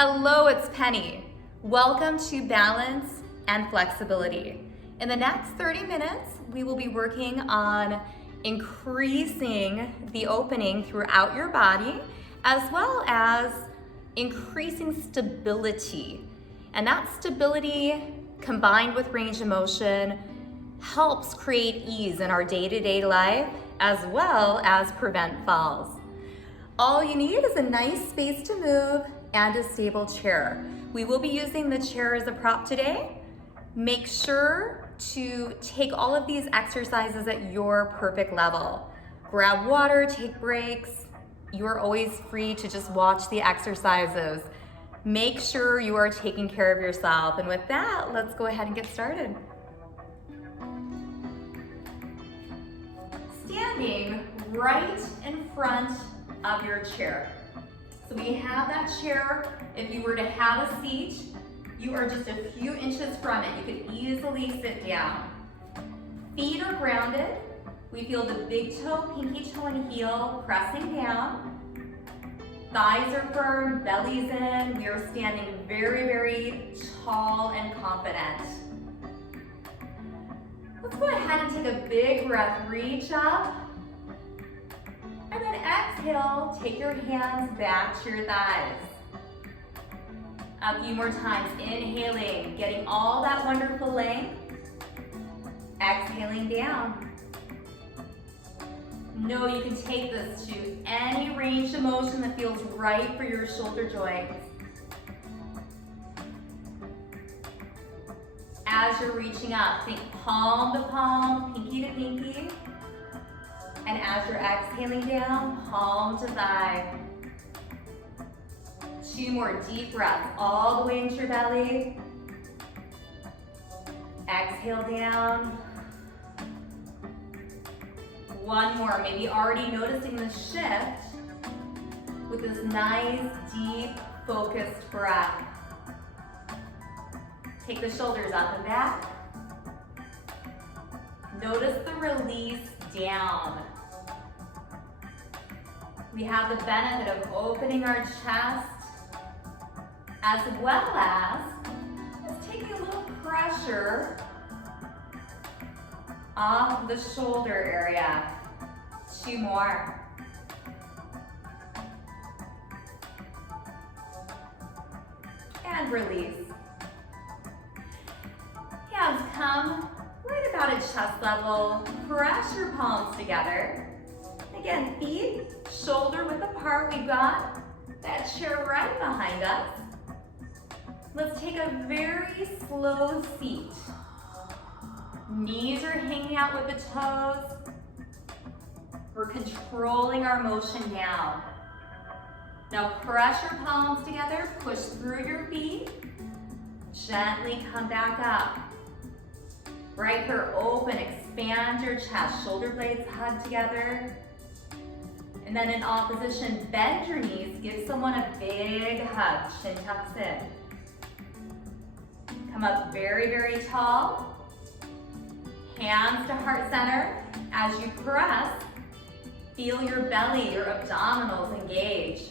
Hello, it's Penny. Welcome to Balance and Flexibility. In the next 30 minutes, we will be working on increasing the opening throughout your body, as well as increasing stability. And that stability combined with range of motion helps create ease in our day-to-day life, as well as prevent falls. All you need is a nice space to move and a stable chair. We will be using the chair as a prop today. Make sure to take all of these exercises at your perfect level. Grab water, take breaks. You are always free to just watch the exercises. Make sure you are taking care of yourself. And with that, let's go ahead and get started. Standing right in front of your chair. So we have that chair. If you were to have a seat, you are just a few inches from it. You could easily sit down. Feet are grounded. We feel the big toe, pinky toe, and heel pressing down. Thighs are firm, belly's in. We are standing very, very tall and confident. Let's go ahead and take a big breath. Reach up. And then exhale, take your hands back to your thighs. A few more times, inhaling, getting all that wonderful length. Exhaling down. Know you can take this to any range of motion that feels right for your shoulder joints. As you're reaching up, think palm to palm, pinky to pinky. And as you're exhaling down, palm to thigh. 2 more deep breaths all the way into your belly. Exhale down. 1 more, maybe already noticing the shift with this nice, deep, focused breath. Take the shoulders up and back. Notice the release down. We have the benefit of opening our chest, as well as just taking a little pressure off the shoulder area. 2 more. And release. Hands come right about at chest level. Press your palms together. Again, feet shoulder width apart. We've got that chair right behind us. Let's take a very slow seat. Knees are hanging out with the toes. We're controlling our motion down. Now press your palms together, push through your feet. Gently come back up. Right here, open, expand your chest. Shoulder blades hug together. And then in opposition, bend your knees. Give someone a big hug. Shin tucks in. Come up very, very tall. Hands to heart center. As you press, feel your belly, your abdominals engage.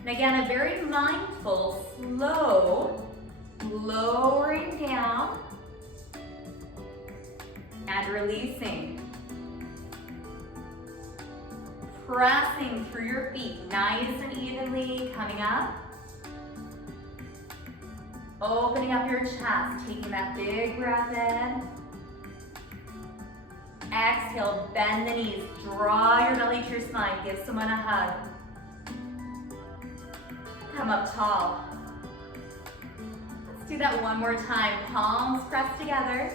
And again, a very mindful, slow, lowering down and releasing. Pressing through your feet, nice and evenly, coming up. Opening up your chest, taking that big breath in. Exhale, bend the knees, draw your belly to your spine, give someone a hug. Come up tall. Let's do that 1 more time. Palms pressed together.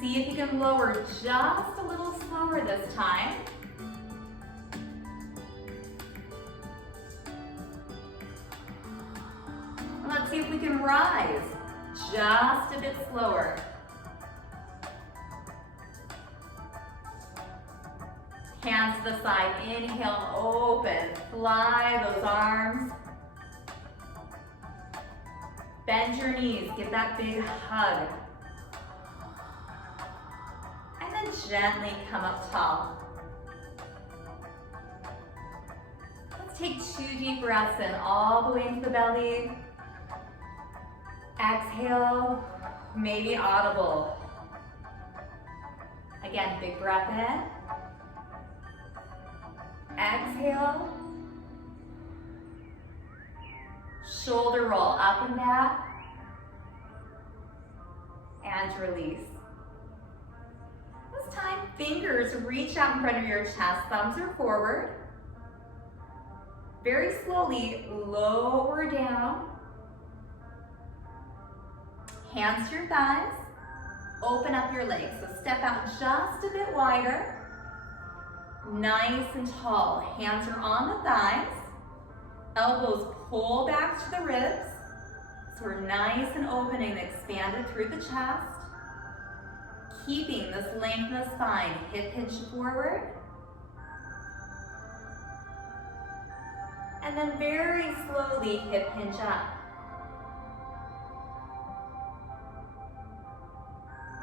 See if you can lower just a little slower this time. Let's see if we can rise just a bit slower. Hands to the side, inhale, open, fly those arms. Bend your knees, give that big hug. And then gently come up tall. Let's Let's take 2 deep breaths in, all the way into the belly. Exhale, maybe audible. Again, big breath in. Exhale. Shoulder roll up and back. And release. This time, fingers reach out in front of your chest, thumbs are forward. Very slowly, lower down. Hands to your thighs. Open up your legs, so step out just a bit wider. Nice and tall. Hands are on the thighs. Elbows pull back to the ribs. So we're nice and open and expanded through the chest. Keeping this length in the spine, hip hinge forward. And then very slowly hip hinge up.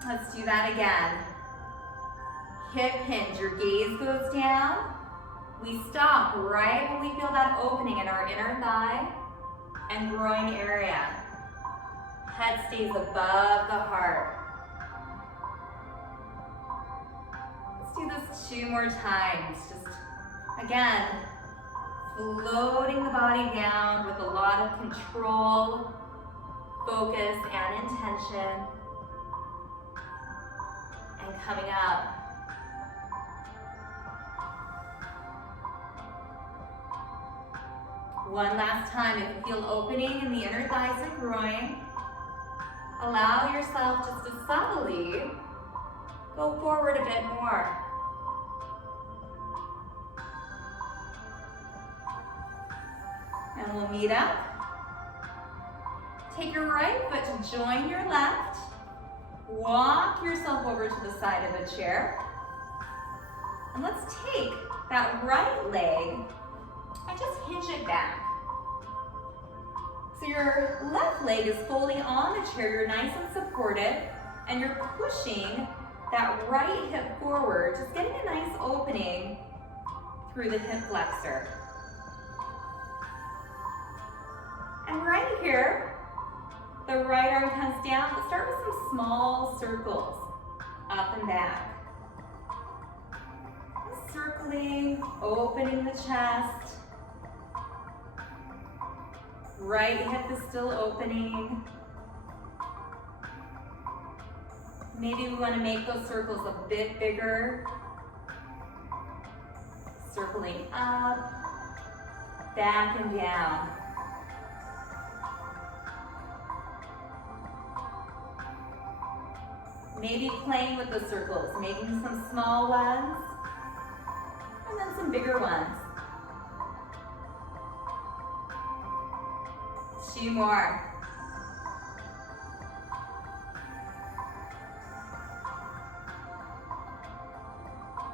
Let's do that again. Hip hinge, your gaze goes down. We stop right when we feel that opening in our inner thigh and groin area. Head stays above the heart. Let's do this 2 more times. Just, again, floating the body down with a lot of control, focus, and intention. And coming up. One last time, if you feel opening in the inner thighs and groin, allow yourself just to subtly go forward a bit more. And we'll meet up. Take your right foot to join your left. Walk yourself over to the side of the chair. And let's take that right leg and just hinge it back. So your left leg is fully on the chair, you're nice and supported, and you're pushing that right hip forward, just getting a nice opening through the hip flexor. And right here, the right arm comes down. Let's start with some small circles, up and back. Circling, opening the chest. Right hip is still opening. Maybe we want to make those circles a bit bigger. Circling up, back and down. Maybe playing with the circles, making some small ones, and then some bigger ones. 2 more.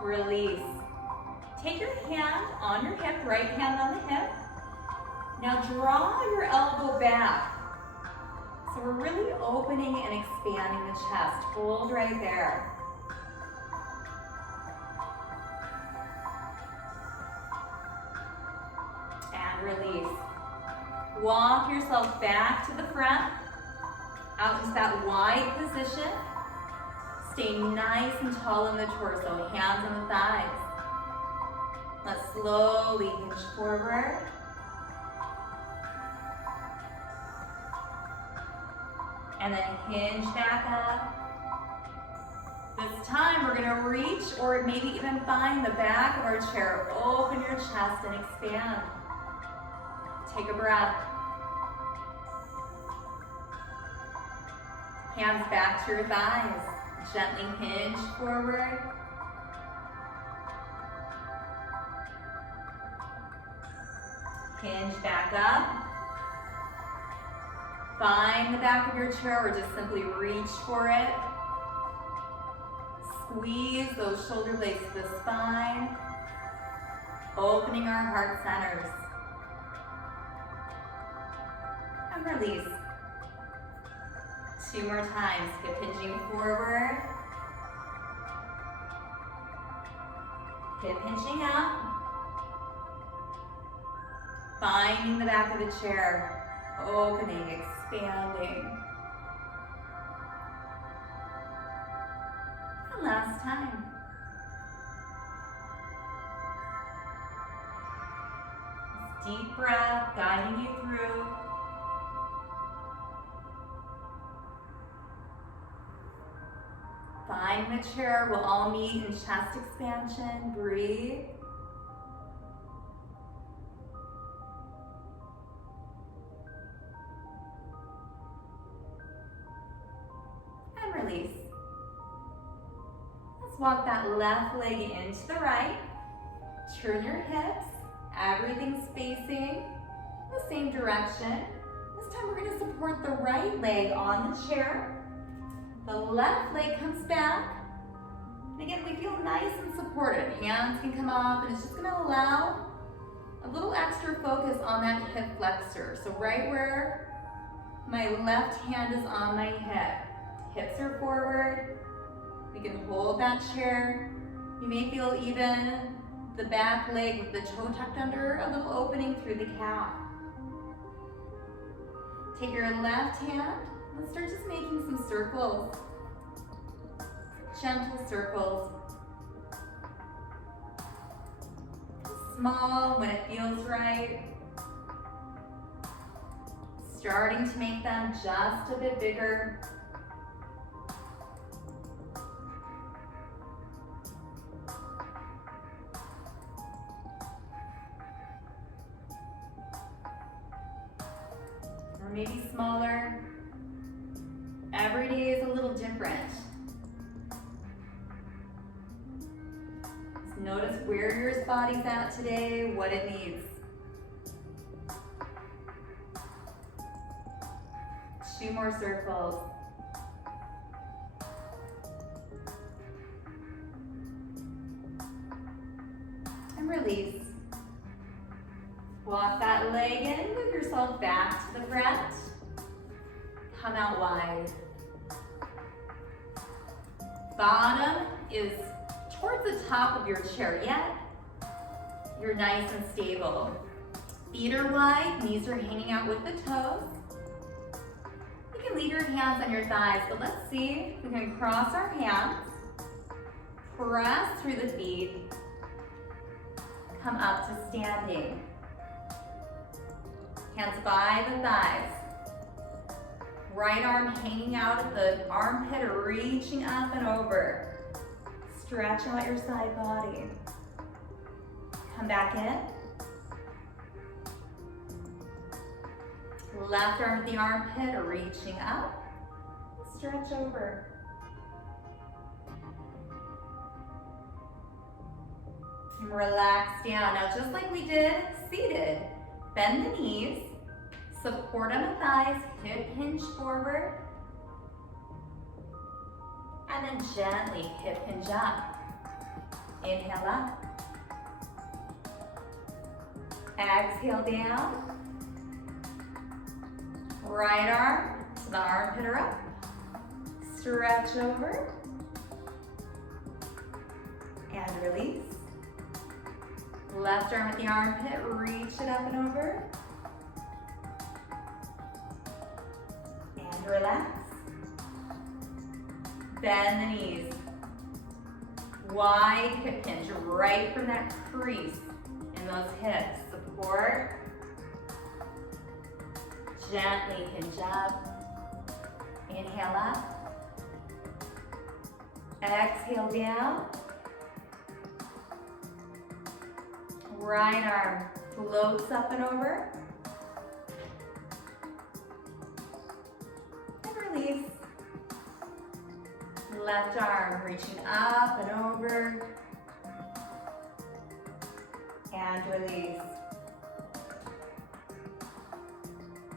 Release. Take your hand on your hip, right hand on the hip. Now draw your elbow back. So we're really opening and expanding the chest. Hold right there. And release. Walk yourself back to the front, out into that wide position. Stay nice and tall in the torso, hands on the thighs. Let's slowly hinge forward. And then hinge back up. This time we're gonna reach or maybe even find the back of our chair. Open your chest and expand. Take a breath. Hands back to your thighs. Gently hinge forward. Hinge back up. Find the back of your chair or just simply reach for it. Squeeze those shoulder blades to the spine. Opening our heart centers. And release. 2 more times. Hip hinging forward. Hip hinging up. Finding the back of the chair, opening, expanding. And last time. Deep breath, guiding you through. Find the chair, we'll all meet in chest expansion, breathe. And release. Let's walk that left leg into the right. Turn your hips, everything's facing the same direction. This time we're gonna support the right leg on the chair. The left leg comes back. And again, we feel nice and supported. Hands can come up, and it's just gonna allow a little extra focus on that hip flexor. So right where my left hand is on my hip. Hips are forward. We can hold that chair. You may feel even the back leg with the toe tucked under, a little opening through the calf. Take your left hand. Let's start just making some circles. Gentle circles. Small when it feels right. Starting to make them just a bit bigger. Or maybe smaller. Every day is a little different. Just notice where your body's at today, what it needs. 2 more circles. And release. Walk that leg in, move yourself back to the front. Come out wide. Bottom is towards the top of your chair, yet you're nice and stable. Feet are wide, knees are hanging out with the toes. You can leave your hands on your thighs, but let's see if we can cross our hands, press through the feet, come up to standing. Hands by the thighs. Right arm hanging out at the armpit, reaching up and over. Stretch out your side body. Come back in. Left arm at the armpit, reaching up. Stretch over. And relax down. Now, just like we did seated, bend the knees. Support on the thighs, hip hinge forward. And then gently hip hinge up. Inhale up. Exhale down. Right arm to the armpit or up. Stretch over. And release. Left arm at the armpit, reach it up and over. Relax. Bend the knees. Wide hip hinge right from that crease in those hips. Support. Gently hinge up. Inhale up. Exhale down. Right arm floats up and over. Release. Left arm reaching up and over. And release.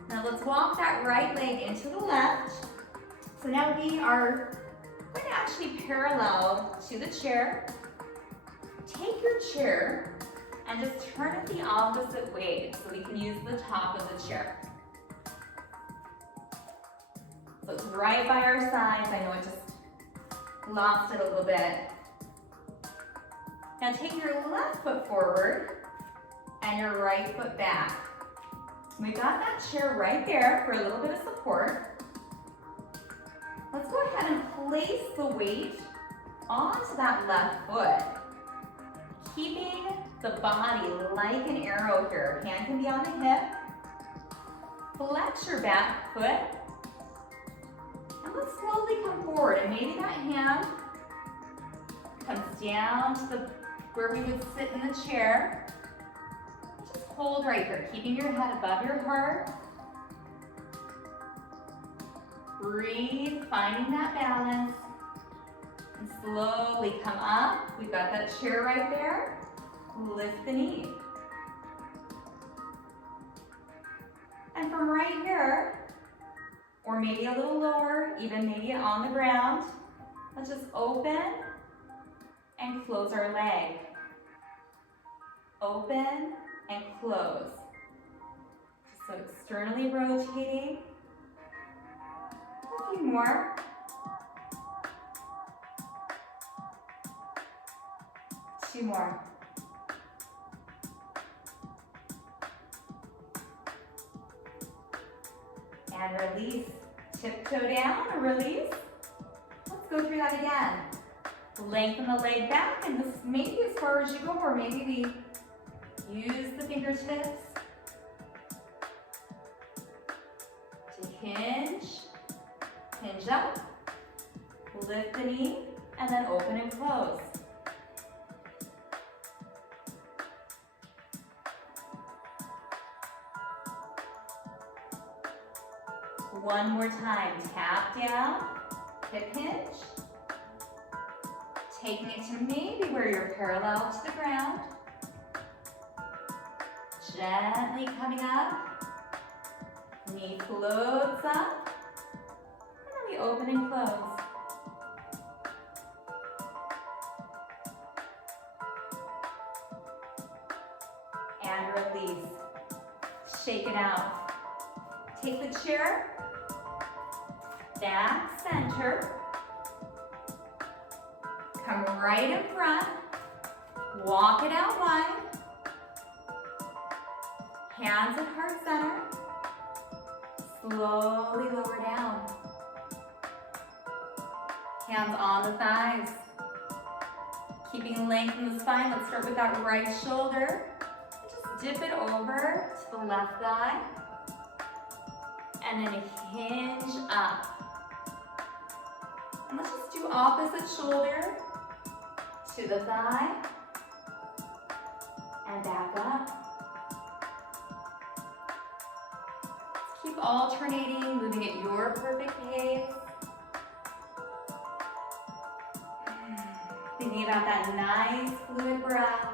Now let's walk that right leg into the left. So now we are going to actually parallel to the chair. Take your chair and just turn it the opposite way so we can use the top of the chair. So it's right by our sides. I know I just lost it a little bit. Now take your left foot forward and your right foot back. We got that chair right there for a little bit of support. Let's go ahead and place the weight onto that left foot, keeping the body like an arrow here. Hand can be on the hip. Flex your back foot. And let's slowly come forward. And maybe that hand comes down to where we would sit in the chair. Just hold right here, keeping your head above your heart. Breathe, finding that balance. And slowly come up. We've got that chair right there. Lift the knee. And from right here, or maybe a little lower, even maybe on the ground, let's just open and close our leg. Open and close. Just so externally rotating. A few more. Two more. And release. Tiptoe down, release. Let's go through that again. Lengthen the leg back, and this may be as far as you go, or maybe we use the fingertips to hinge up, lift the knee, and then open and close. One more time, tap down, hip hinge. Taking it to maybe where you're parallel to the ground. Gently coming up. Knee floats up. And then we open and close. And release. Shake it out. Take the chair back center. Come right in front. Walk it out wide. Hands at heart center. Slowly lower down. Hands on the thighs. Keeping length in the spine. Let's start with that right shoulder. Just dip it over to the left thigh. And then hinge up. And let's just do opposite shoulder to the thigh. And back up. Keep alternating, moving at your perfect pace. Thinking about that nice fluid breath.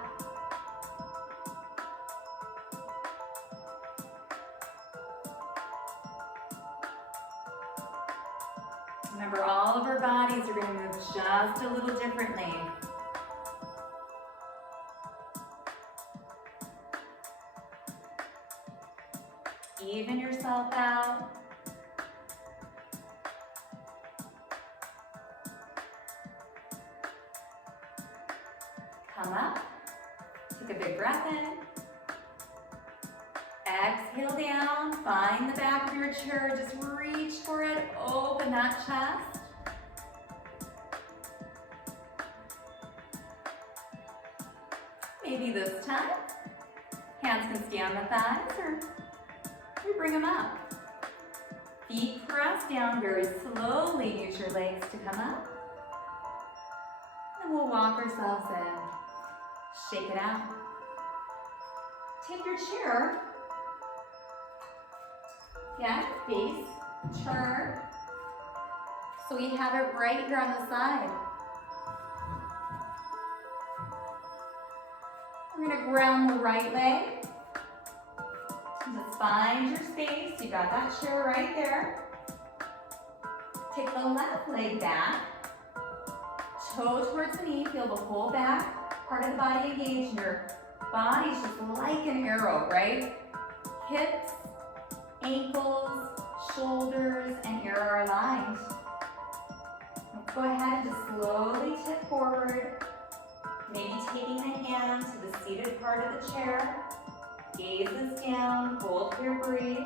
Remember, all of our bodies are going to move just a little differently. Even yourself out. Come up. Take a big breath in. Exhale down. Find the back of your chair. Just reach for it. Open that chest. Maybe this time, hands can stay on the thighs, or we bring them up. Feet press down very slowly. Use your legs to come up. And we'll walk ourselves in. Shake it out. Take your chair. Yeah, face, turn. So we have it right here on the side. We're gonna ground the right leg. Just find your space. You got that chair right there. Take the left leg back. Toe towards the knee. Feel the whole back part of the body engage. Your body's just like an arrow, right? Hips, ankles, shoulders, and ear are aligned. Let's go ahead and just slowly tip forward. Maybe taking the hand to the seated part of the chair. Gaze is down, hold here, breathe.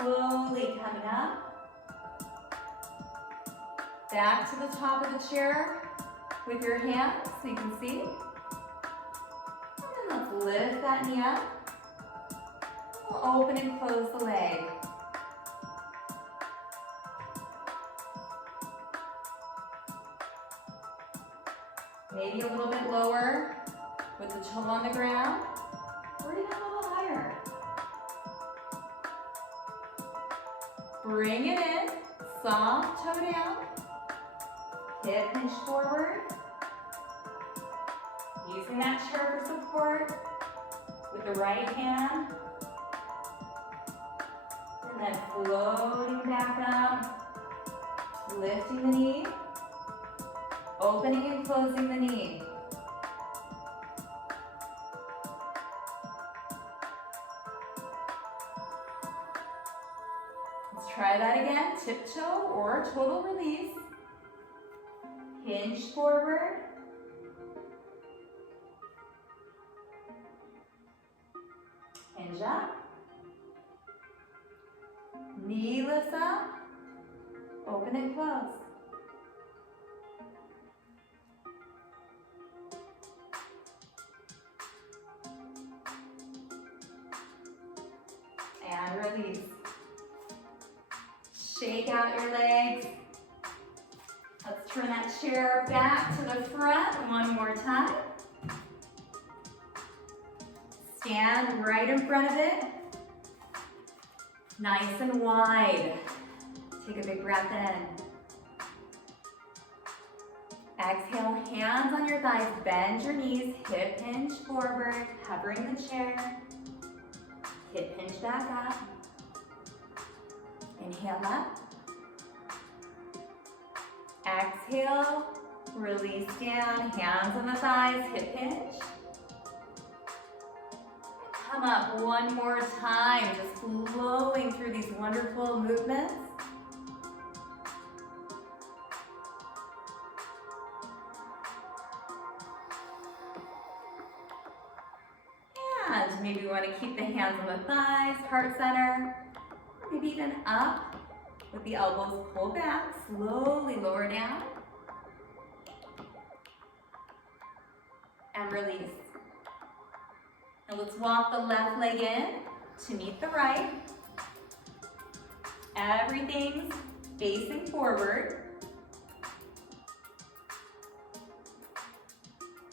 Slowly coming up. Back to the top of the chair with your hands so you can see. And then let's lift that knee up. We'll open and close the leg. Maybe a little bit lower with the toe on the ground, or even a little higher. Bring it in, soft toe down, hip hinge forward. Using that chair for support with the right hand. And then floating back up, lifting the knee, opening and closing the knee. Let's try that again, tiptoe or total release. Hinge forward. Hinge up. Knee lifts up. Open and close. And release. Shake out your legs. Let's turn that chair back to the front one more time. Stand right in front of it. Nice and wide. Take a big breath in. Exhale, hands on your thighs, bend your knees, hip hinge forward, covering the chair. Hip hinge back up. Inhale up. Exhale, release down, hands on the thighs, hip hinge. Come up one more time, just flowing through these wonderful movements. And maybe you want to keep the hands on the thighs, heart center, maybe even up with the elbows pulled back, slowly lower down. And release. Now let's walk the left leg in to meet the right. Everything's facing forward.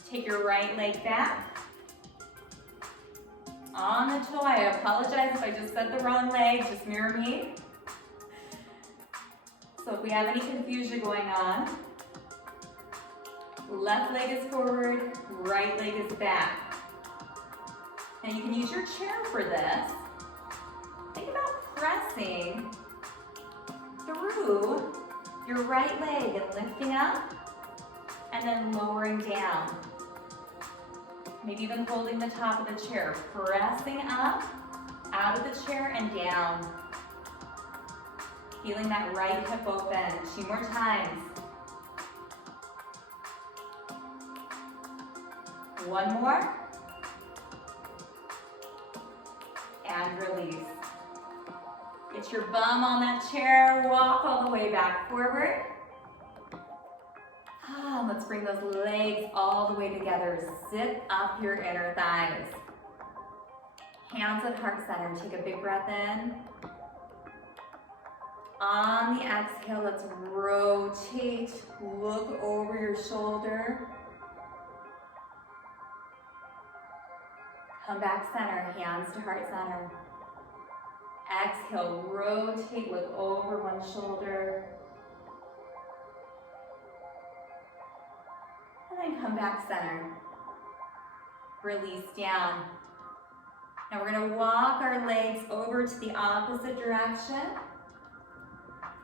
Take your right leg back. On the toe, I apologize if I just said the wrong leg, just mirror me. So if we have any confusion going on, left leg is forward, right leg is back. Now you can use your chair for this. Think about pressing through your right leg and lifting up and then lowering down. Maybe even holding the top of the chair, pressing up, out of the chair and down. Feeling that right hip open. 2 more times. 1 more. And release. Get your bum on that chair, walk all the way back forward. Let's bring those legs all the way together. Zip up your inner thighs. Hands at heart center. Take a big breath in. On the exhale, let's rotate. Look over your shoulder. Come back center, hands to heart center. Exhale, rotate, look over one shoulder. And then come back center. Release down. Now we're gonna walk our legs over to the opposite direction.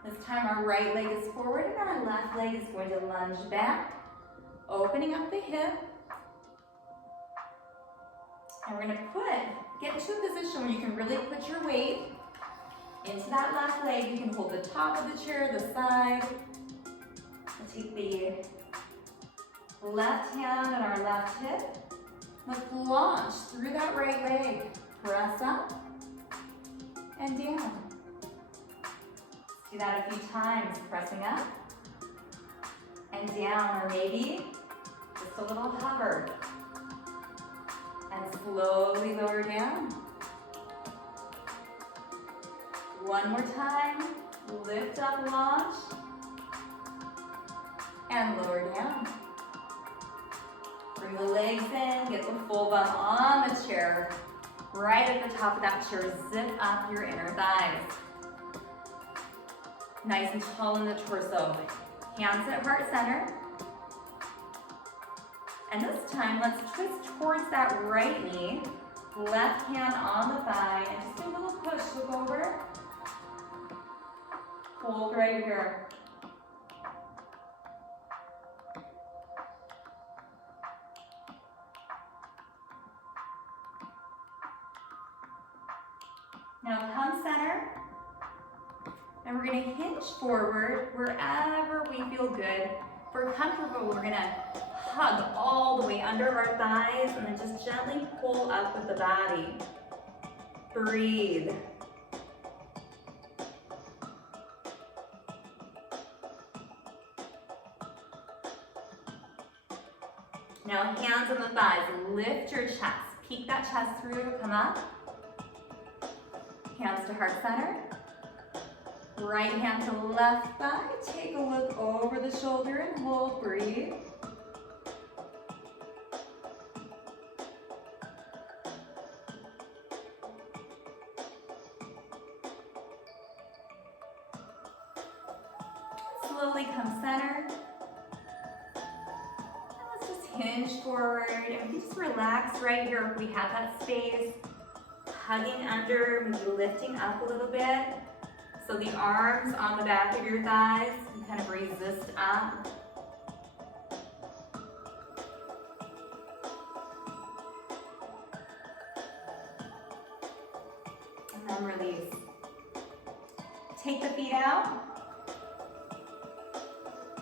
This time our right leg is forward and our left leg is going to lunge back, opening up the hip. And we're gonna get to a position where you can really put your weight into that left leg. You can hold the top of the chair, the side. We'll take the Left hand on our left hip. Let's launch through that right leg. Press up and down. Do that a few times, pressing up and down, or maybe just a little hover. And slowly lower down. One more time, lift up, launch, and lower down. Bring the legs in, get the full bum on the chair. Right at the top of that chair, zip up your inner thighs. Nice and tall in the torso. Hands at heart center. And this time, let's twist towards that right knee. Left hand on the thigh, and just do a little push, look over. Hold right here. Now come center, and we're gonna hinge forward wherever we feel good. If we're comfortable, we're gonna hug all the way under our thighs and then just gently pull up with the body. Breathe. Now hands on the thighs, lift your chest. Peek that chest through to come up. Hands to heart center. Right hand to left thigh. Take a look over the shoulder and hold, breathe. Slowly come center. And let's just hinge forward, and we just relax right here if we have that space. Hugging under, maybe lifting up a little bit. So the arms on the back of your thighs, you kind of resist up. And then release. Take the feet out.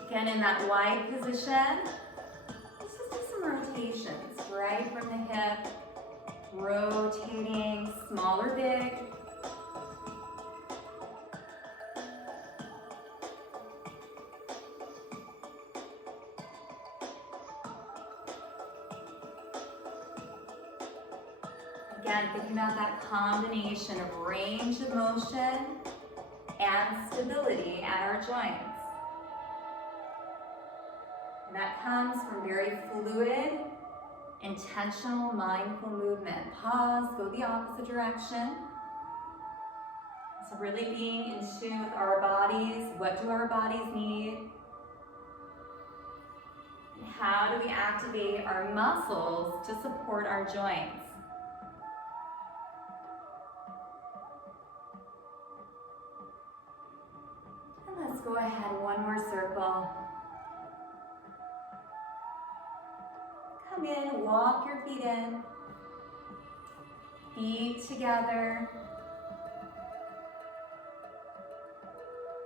Again, in that wide position, let's just do some rotations, right from the hip, rotating, small or big. Again, thinking about that combination of range of motion and stability at our joints. And that comes from very fluid, intentional, mindful movement. Pause, go the opposite direction. So really being in tune with our bodies. What do our bodies need? And how do we activate our muscles to support our joints? And let's go ahead, one more circle. Come in, walk your feet in. Feet together.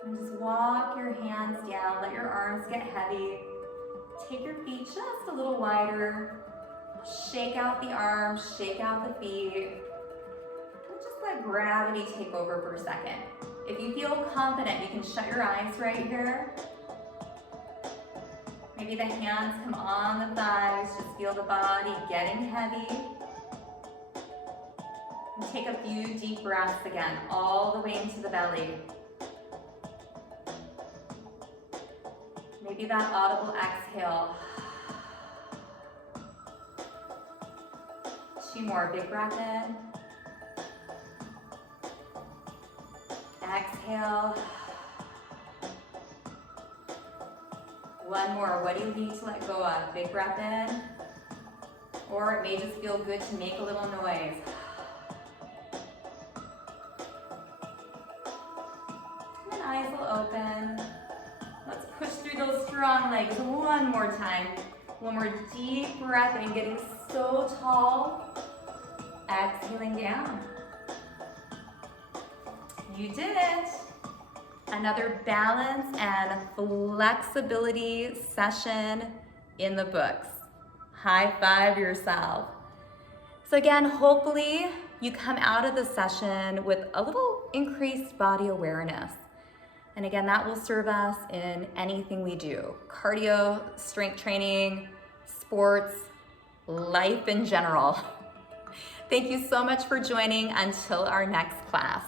And just walk your hands down, let your arms get heavy. Take your feet just a little wider. Shake out the arms, shake out the feet. And just let gravity take over for a second. If you feel confident, you can shut your eyes right here. Maybe the hands come on the thighs, just feel the body getting heavy. And take a few deep breaths again, all the way into the belly. Maybe that audible exhale. 2 more, big breath in. Exhale. 1 more, what do you need to let go of? Big breath in. Or it may just feel good to make a little noise. And then eyes will open. Let's push through those strong legs 1 more time. 1 more deep breath in, getting so tall. Exhaling down. You did it. Another balance and flexibility session in the books. High five yourself. So again, hopefully you come out of the session with a little increased body awareness. And again, that will serve us in anything we do. Cardio, strength training, sports, life in general. Thank you so much for joining. Until our next class.